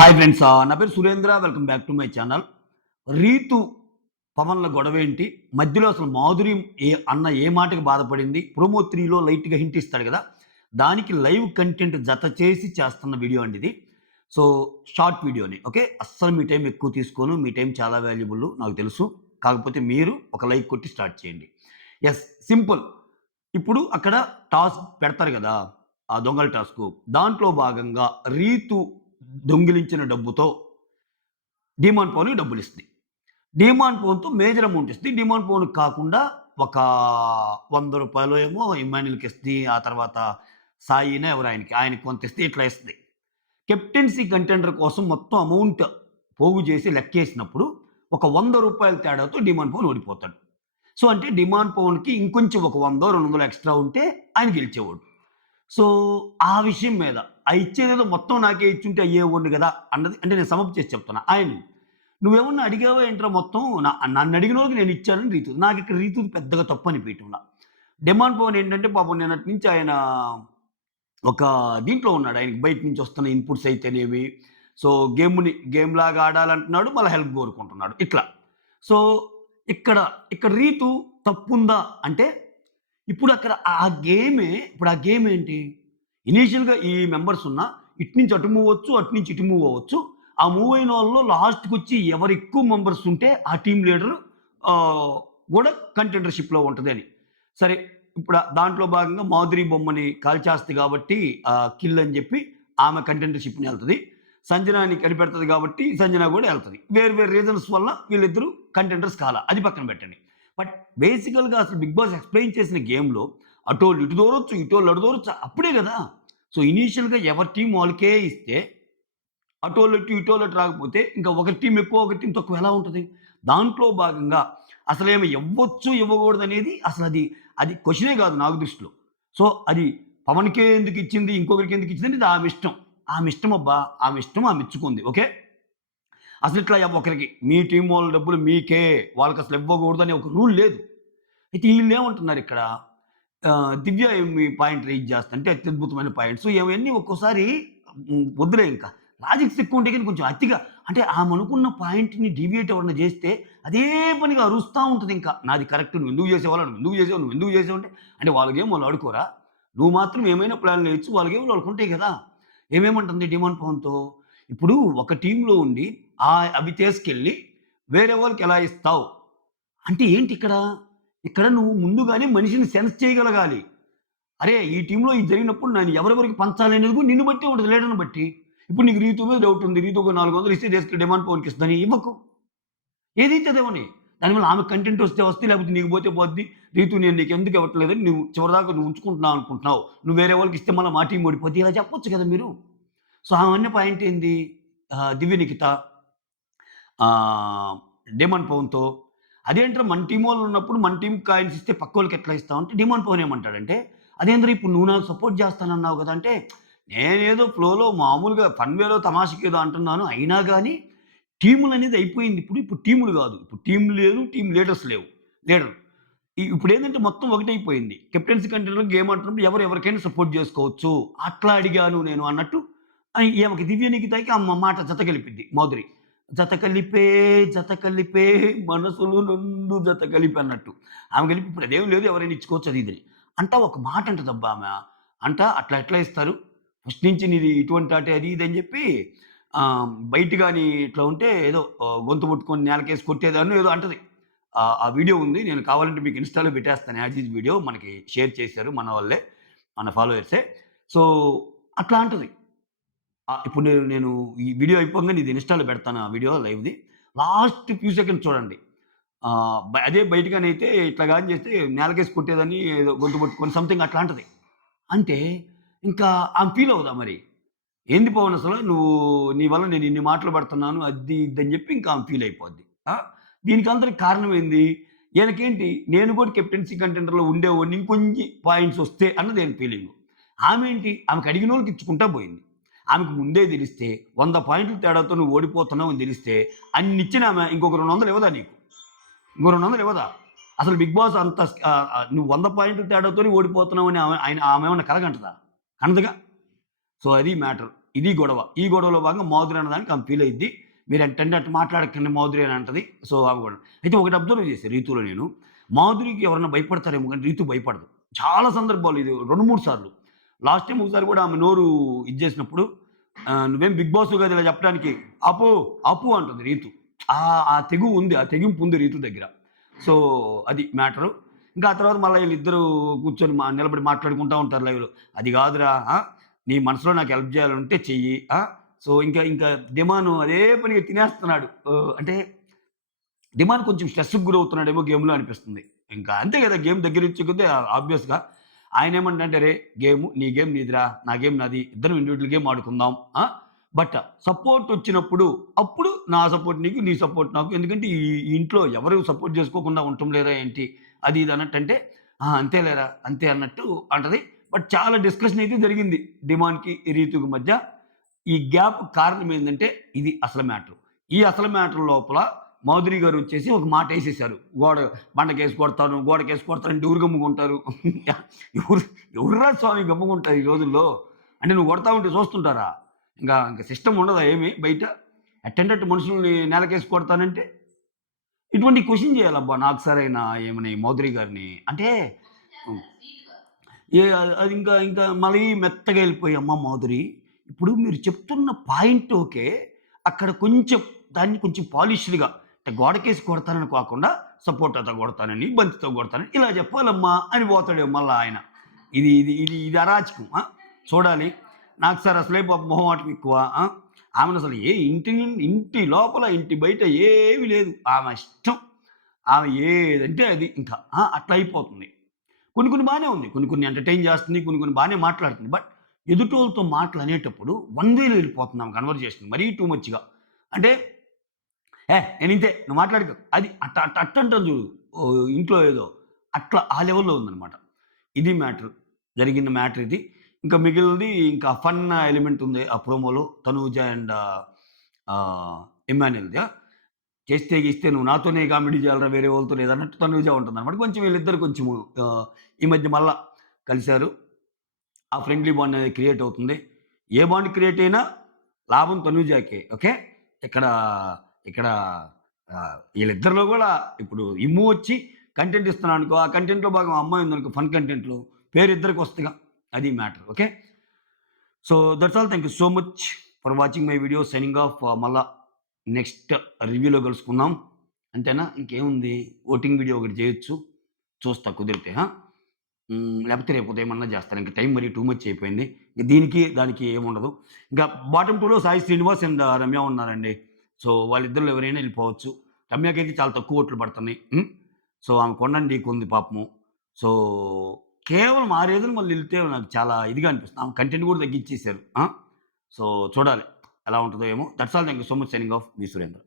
Hi friends, నా పేరు Surendra. Welcome back to my channel. Rithu పవన్ల గొడవేంటి? మధ్యలో అసలు మాధురి ఏ మాటకి బాధపడింది? ప్రోమో 3లో లైట్‌గా హింట్ ఇస్తాడు కదా! దానికి లైవ్ కంటెంట్ జత చేసి చేస్తున్న వీడియో అండి ఇది. సో, షార్ట్ వీడియోనే. ఓకే. అస్సలు మీ టైం ఎక్కువ తీసుకోను. మీ టైం చాలా వాల్యుబుల్ నాకు తెలుసు. కాకపోతే మీరు ఒక లైక్ కొట్టి స్టార్ట్ చేయండి. యెస్. సింపుల్. ఇప్పుడు అక్కడ టాస్క్ పెడతారు గదా! ఆ దొంగల టాస్కు. దాంట్లో భాగంగా రీతు దొంగిలించిన డబ్బుతో డీమాన్ పవన్‌కి డబ్బులిస్తది. డీమాన్ పవన్‌తో మేజర్ అమౌంట్ ఇస్తది. డీమాన్ పవన్‌కి కాకుండా ఒక రూ. 100 ఏమో ఇమ్మాన్యుల్‌కిస్తది. ఆ తర్వాత సాయినో ఎవరో ఆయనకి కొంత ఇస్తది. ఇట్లా ఇస్తది. కెప్టెన్సీ కంటెండర్ కోసం మొత్తం అమౌంట్ పోగు చేసి లెక్కేసినప్పుడు ఒక రూ. 100 తేడాతో డీమాన్ పవన్ ఓడిపోతాడు. సో, అంటే డీమాన్ పవన్‌కి ఇంకొంచెం ఒక 100, 200 ఎక్స్‌ట్రా ఉంటే ఆయన గెలిచేవాడు. సో, ఆ విషయం మీద ఇచ్చేదేదో మొత్తం నాకే ఇచ్చుంటే అయ్యేవాడిని గదా! అన్నది అంటే నేను సమప్ చేసి చెప్తున్నా. ఆయన్ని. "నువ్వేమన్నా అడిగావా ఏంట్రా మొత్తం? నన్నడిగినోళ్ళకి నేనిచ్చానని" రీతు. నాకిక్కడ రీతుది పెద్దగా తప్పు అనిపియటంలా. డిమాండ్ పవన్ ఏంటంటే పాపం నిన్నటి నుంచి ఆయన ఒక దీంట్లో ఉన్నాడు. ఆయనకి బయట నుంచి వస్తున్న ఇన్‌పుట్స్ అయితేనేమి, సో, గేమ్‌లాగా ఆడాలంటున్నాడు. మళ్ళా హెల్ప్ కోరుకుంటున్నాడు. ఇట్లా. సో, ఇక్కడ ఇక్కడ రీతు తప్పుందా అంటే ఇప్పుడు ఆ గేమ్ ఏంటి? ఇనీషియల్‌గా ఈ మెంబర్స్ ఉన్నా ఇటు నుంచి అటు మూవ్ అవ్వచ్చు. అటు నుంచి ఇటు మూవ్ అవ్వచ్చు. ఆ మూవ్ అయిన వాళ్ళలో లాస్ట్‌కొచ్చి ఎవరు ఎక్కువ మెంబర్స్ ఉంటే ఆ టీమ్ లీడర్ ఆహ్, గూడా కంటెండర్‌షిప్‌లో ఉంటదని. సరే ఇప్పుడు దాంట్లో భాగంగా మాధురి బొమ్మని కాల్చేస్తది కాబట్టి కిల్ అని జెప్పి ఆమె కంటెండర్‌షిప్‌ని ఎళ్తది. సంజనాని కనిపెడతది కాబట్టి సంజన గూడా ఎళ్తది. వేరు వేరు రీజన్స్ వల్ల వీళ్ళిద్దరూ కంటెండర్స్ అది పక్కన పెట్టండి. బట్ బేసికల్‌గా అసలు 'బిగ్ బాస్' ఎక్స్‌ప్లెయిన్ చేసిన గేమ్‌లో అటోళ్ళు ఇటు దూరొచ్చు, ఇటోళ్ళు అటు దూరొచ్చు. అప్పుడే గదా! సో, ఇనీషియల్‌గా ఎవరి టీమ్ వాళ్ళకే ఇస్తే అటోళ్ళు ఇటు, ఇటోళ్ళు అటు రాకపోతే ఇంకా ఒకరి టీమ్ ఎక్కువ, ఒకరి టీమ్ తక్కువ ఎలా ఉంటది? దాంట్లో భాగంగా అసలేమి ఇవ్వచ్చు, ఇవ్వకూడదనేది అది క్వెషనే గాదు నాకు దృష్టిలో. సో, అది పవన్‌కే ఎందుకిచ్చింది, ఇంకొకరికి ఎందుకిచ్చింది అనేది ఆమె ఇష్టం. ఆమె ఇష్టం అబ్బా! ఆమె ఇష్టం ఆమె ఇచ్చుకుంది. ఓకే. అసలిట్లా ఒకరికి మీ టీమ్ వాళ్ళ డబ్బులు మీకే, వాళ్ళకసలు ఇవ్వకూడదని ఒక రూల్ లేదు. అయితే ఈళ్ళేమంటున్నారిక్కడ దివ్య మీ పాయింట్ రైజ్ చేస్తంటే అత్యద్భుతమైన పాయింట్స్. ఇవన్నీ ఒక్కోసారి వద్దులే ఇంకా. లాజిక్స్ ఎక్కువుంటే గాని కొంచెం అతిగా అంటే ఆమనుకున్న పాయింట్‌ని డీవియేట్ ఎవరైనా జేస్తే అదే పనిగా అరుస్తా ఉంటదింకా. నాది కరెక్ట్ నువ్వెందుకు జేసావురా? నువ్వెందుకు జేసావు? నువ్వెందుకు జేసావు? అంటే వాళ్ళ గేమ్ వాళ్ళు ఆడుకోరా? నువ్వు మాత్రం ఏమైనా ప్లాన్‌లేయొచ్చు. వాళ్ళ గేమ్‌లు వాళ్ళకుంటాయి గదా! ఏమేమంటుంది డిమాండ్ పవన్‌తో? ఇప్పుడు ఒక టీమ్‌లో ఉండి అవి తీసుకెళ్ళి వేరే వాళ్ళకి ఎలా ఇస్తావు? అంటే ఏంటిక్కడ? ఇక్కడ నువ్వు ముందుగానే మనిషిని సెన్స్ చేయగలగాలి. అరే! ఈ టీమ్‌లో ఇది జరిగినప్పుడు నేను ఎవరెవరికి పంచాలి అనేది కూడా నిన్ను బట్టే ఉంటది లీడర్‌ని బట్టి. ఇప్పుడు నీకు రీతు మీద డౌట్ ఉంది. రీతు ఒక 400 ఇస్తే తీసుకెళ్ళి డిమాండ్ పవన్‌కి ఇస్తదని ఇవ్వకు. ఏదైతే అదేమని. దానివల్ల ఆమెకు కంటెంట్ వస్తే వస్తాయి. లేకపోతే నీకు పోతే పోద్ది. రీతు నేను నీకెందుకు ఇవ్వట్లేదని నువ్వు చివరిదాకా నువ్వు ఉంచుకుంటున్నావు అనుకుంటున్నావు. నువ్వు వేరే వాళ్ళకి ఇస్తే మళ్ళా మా టీమ్ ఓడిపోద్ది. ఇలా చెప్పొచ్చు కదా మీరు. సో, ఆమె అన్న పాయింట్ ఏంది? దివ్య నిఖిత ఆహ్, డిమాండ్ పవన్‌తో అదేంట్రా మన టీమోళ్ళు ఉన్నప్పుడు మన టీమ్‌కి కాయిన్స్ ఇస్తే పక్కోళ్ళకి ఎట్లా ఇస్తావు అంటే డిమాండ్ పవన్ ఏమంటాడంటే, అదేందిరా ఇప్పుడు నువ్వు నాకు సపోర్ట్ చేస్తానన్నావు కదా! అంటే నేనేదో ఫ్లోలో మామూలుగా ఫన్ వేలో తమాషాకి ఏదో అంటున్నాను. అయినా గాని టీములనేది అయిపోయింది. ఇప్పుడు టీములు గాదు. ఇప్పుడు టీమ్ లేదు. టీమ్ లీడర్స్ లేవు. లీడర్. ఇప్పుడేందంటే మొత్తం ఒకటైపోయింది. కెప్టెన్సీ కంటెండర్‌లో గేమ్ ఆడుతున్నప్పుడు ఎవరికైనా సపోర్ట్ జేసుకోవచ్చు. అట్లా అడిగాను నేను అన్నట్టు ఈమెకి దివ్య నిఖితకి మాట జత కలిపిద్ది మాధురి. జత కలిపే మనసులు 2 జత కలిపి అన్నట్టు. ఆమె కలిపి ఇప్పుడు అదేం లేదు ఎవరైనా ఇచ్చుకోవచ్చు అది ఇది అని. అంటా ఒక మాట అంటదబ్బా ఆమె. అట్లా ఎట్లా ఇస్తారు? ఫస్ట్ నుంచి నీది ఇటువంటి ఆటే అది ఇది అని జెప్పి బయట గాని ఇట్లా ఉంటే ఏదో గొంతు పట్టుకొని నేలకేసి కొట్టేదాన్నో ఏదో అంటది. ఆ వీడియో ఉంది. నేను కావాలంటే మీకు ఇన్‌స్టా‌లో పెట్టేస్తాను యాజ్ ఈజ్ వీడియో. మనకి షేర్ చేశారు మన వాళ్ళే. మన ఫాలోవర్సే. సో, అట్లా అంటది. ఇప్పుడు నేను ఈ వీడియో అయిపోంగానే ఇది ఇన్‌స్టా‌లో పెడతాను ఆ వీడియో లైవ్‌ది. లాస్ట్ ఫ్యూ సెకండ్స్ చూడండి. అదే బయటగానైతే ఇట్లా గాని చేస్తే నేలకేసి కొట్టేదని ఏదో గొంతు పట్టుకొని సంథింగ్ అట్లా అంటది. అంటే ఇంకా ఆమె ఫీల్ అవ్వదా మరి? ఏంది పవన్ అసలు నువ్వు నీ వల్ల నేను ఇన్ని మాటలు పడుతున్నాను. అది ఇది అని చెప్పి ఇంకా ఆమె ఫీల్ అయిపోద్ది. ఆ! దీనికంతటికి కారణం ఏంది? ఈయనకేంటి నేను కూడా కెప్టెన్సీ కంటెండర్‌లో ఉండేవాడిని. ఇంకొంచెం పాయింట్స్ వస్తే అన్నది ఈయన ఫీలింగు. ఆమేంటి ఆమెకి అడిగినోళ్ళకి ఇచ్చుకుంటా పోయింది. ఆమెకు ముందే తెలిస్తే 100 పాయింట్ల తేడాతో నువ్వు ఓడిపోతున్నావు అని తెలిస్తే అన్నిచ్చిన ఆమె ఇంకొక 200 ఇవ్వదా నీకు? ఇంకో 200 ఇవ్వదా? అసలు 'బిగ్ బాస్' అంత నువ్వు 100 పాయింట్ల తేడాతోని ఓడిపోతున్నావు అని ఆమె ఏమన్నా కలగంటదా? కనదుగా. సో, అది మ్యాటర్. ఇది గొడవ. ఈ గొడవలో భాగంగా మాధురి అన్నదానికి ఆమె ఫీల్ అయ్యిద్ది. మీరు ఎంటంటే అటు మాట్లాడకండి మాధురి అని అంటది. సో, ఆమె గూడా. అయితే ఒకటి అబ్జర్వ్ చేశా రీతూలో నేను. మాధురికి ఎవరైనా భయపడతారేమో గానీ రీతు భయపడదు. చాలా సందర్భాలు ఇది 2, 3 సార్లు. లాస్ట్ టైమ్ ఒకసారి గూడా ఆమె నోరు ఇది జేసినప్పుడు "నువ్వేం బిగ్ బాస్‌వి కాదు ఇలా చెప్పడానికి. ఆపు, ఆపు" అంటుంది రీతు. ఆ తెగువ ఉంది. ఆ తెగింపు ఉంది రీతు దగ్గర. సో, అది మ్యాటరు. ఇంకా ఆ తర్వాత మళ్ళా ఈళ్ళిద్దరూ కూర్చొని నిలబడి మాట్లాడుకుంటా ఉంటారు లైవ్‌లో. "అది గాదురా! నీ మనసులో నాకు హెల్ప్ జేయాలనుంటే చెయ్యి. సో, ఇంకా దిమాను అదే పనిగా తినేస్తున్నాడు." అంటే దిమాన్ కొంచెం స్ట్రెస్‌కి గురవుతున్నాడేమో గేమ్‌లో అనిపిస్తుంది. ఇంకా అంతే గదా! గేమ్ దగ్గరొచ్చే కొద్దీ ఆబ్వియస్‌గా ఆయనేమంటాడంటే, "అరేయ్! నీ గేమ్ నీదిరా. నా గేమ్ నాది. ఇద్దరం ఇండివిడ్యువల్ గేమ్ ఆడుకుందాం. బట్ సపోర్టొచ్చినప్పుడు అప్పుడు నా సపోర్ట్ నీకు, నీ సపోర్ట్ నాకు. ఎందుకంటే ఈ ఇంట్లో ఎవరు సపోర్ట్ జేసుకోకుండా ఉండటం లేరా ఏంటి?" అది ఇది అన్నట్టంటే, అంతేలేరా అంతే" అన్నట్టు అంటది. బట్ చాలా డిస్కషన్ అయితే జరిగింది. డిమాన్‌కి, రీతుకి మధ్య. ఈ గ్యాప్ కారణం ఏందంటే ఇది అసలు మ్యాటర్. ఈ అసలు మ్యాటర్ లోపల మాధురి గారొచ్చేసి ఒక మాటేసేసారు. బండకేసి కొడతాను, గోడకేసి కొడతానంటే ఎవరు గమ్ముకుంటారు? ఎవరు ఎవర్రా స్వామి గమ్ముకుంటారు ఈ రోజుల్లో? అంటే నువ్వు కొడతా ఉంటే చూస్తుంటారా? ఇంక సిస్టమ్ ఉండదా ఏమి బయట? ఎట్టంటట్టు మనుషుల్ని నేలకేసి కొడతానంటే? ఇటువంటి క్వెషన్ చేయాలబ్బా నాకు సరైన ఏమని మాధురి గారిని. అంటే హ్మ్. అది ఇంకా మళ్ళీ మెత్తగా ఎళ్ళిపోయి, అమ్మ మాధురి ఇప్పుడు మీరు చెప్తున్న పాయింట్ ఓకే. అక్కడ కొంచెం దాన్ని కొంచెం పాలిష్డ్‌గా అంటే గోడకేసి కొడతానని కాకుండా సపోటాతో కొడతానని, బంతితో కొడతానని ఇలా చెప్పాలమ్మా అని పోతాడేమో మళ్ళా ఆయన. ఇది అరాచకం. చూడాలి. నాకు సార్ అసలే పాపం మొహమాటం ఎక్కువ. ఆమెనసలు ఇంటి లోపల, ఇంటి బయట ఏమి లేదు. ఆమె ఇష్టం. ఆమె ఏదంటే అది ఇంకా. అట్లా అయిపోతుంది. కొన్ని బానే ఉంది. కొన్ని ఎంటర్‌టైన్ చేస్తుంది. కొన్ని బానే మాట్లాడుతుంది. బట్ ఎదుటోళ్ళతో మాటలనేటప్పుడు వన్ వేలో ఎళ్ళిపోతుంది ఆమె కన్వర్జేషన్. మరీ టూ మచ్‌గా. అంటే నేనింతే నువ్వు మాట్లాడకు. అది అట్టంటాం చూడు. ఇంట్లో ఏదో అట్లా ఆ లెవెల్‌లో ఉందనమాట. ఇది మ్యాటర్. జరిగిన మ్యాటర్ ఇది. ఇంకా మిగిలినది ఇంకా ఫన్ ఎలిమెంట్ ఉంది ఆ ప్రోమోలో తనూజ అండ్ ఇమ్మాన్యుయల్‌ది. చేస్తే గీస్తే నువ్వు నాతోనే కామెడీ చేయాలిరా వేరే వాళ్ళతో లేదన్నట్టు తనూజ ఉంటుందనమాట. కొంచెం వీళ్ళిద్దరు కొంచెము ఈ మధ్య మళ్ళా కలిసారు. ఆ ఫ్రెండ్లీ బాండ్ అనేది క్రియేట్ అవుతుంది. ఏ బాండ్ క్రియేట్ అయినా లాభం తనూజాకే. ఓకే. ఇక్కడ ఇక్కడ ఈళ్ళిద్దరిలో గూడా ఇప్పుడు ఇమ్ము వచ్చి కంటెంట్ ఇస్తున్నాడనుకో, ఆ కంటెంట్‌లో భాగం అమ్మాయి ఉందనుకో ఫన్ కంటెంట్‌లో పేరు ఇద్దరికి వస్తదిగా. అది matter. Okay. So that's all. Thank you so much for watching my video. Signing off. మళ్ళా నెక్స్ట్ రివ్యూలో కలుసుకుందాం. అంతేనా? ఇంకేముంది ఓటింగ్ వీడియో ఒకటి చేయొచ్చు. చూస్తా కుదిరితే. లేకపోతే రేపు ఉదయమన్నా చేస్తాను. ఇంక టైం మరీ టూ మచ్ అయిపోయింది. దీనికి, దానికి ఏముండదు. ఇంకా బాటమ్ 2లో సాయి శ్రీనివాస్ అండ్ రమ్య ఉన్నారండి. సో, వాళ్ళిద్దరిలో ఎవరైనా ఎళ్ళిపోవచ్చు. రమ్యకైతే చాలా తక్కువ ఓట్లు పడుతున్నాయి. సో, ఆమె కొండను ఢీకొంది పాపము. సో, కేవలం ఆ రీజన్ మళ్ళీ ఎళ్తే నాకు చాలా ఇదిగా అనిపిస్తుంది. ఆమె కంటెంట్ కూడా తగ్గిచ్చేసారు. సో, చూడాలి ఎలా ఉంటదో ఏమో. That's all. Thank you so much. Signing off. Me Surendra.